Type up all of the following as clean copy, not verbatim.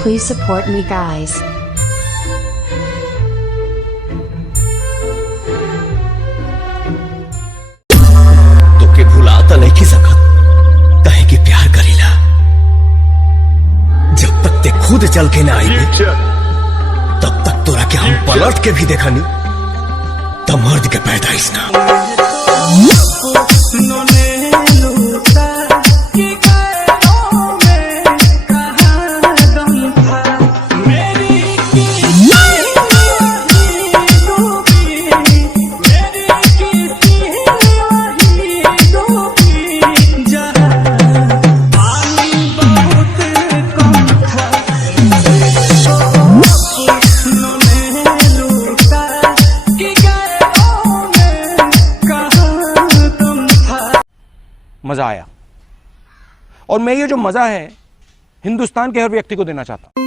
Please support me, guys. तोके भुलाता नहीं की सकत कहे कि प्यार करीला जब तक ते खुद चल के ना आई तब तक तोरा के हम पलट के भी देखा नहीं तब मर्द के पैदाइश ना मजा आया और मैं ये जो मजा है हिंदुस्तान के हर व्यक्ति को देना चाहता हूं।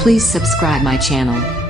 Please subscribe my channel.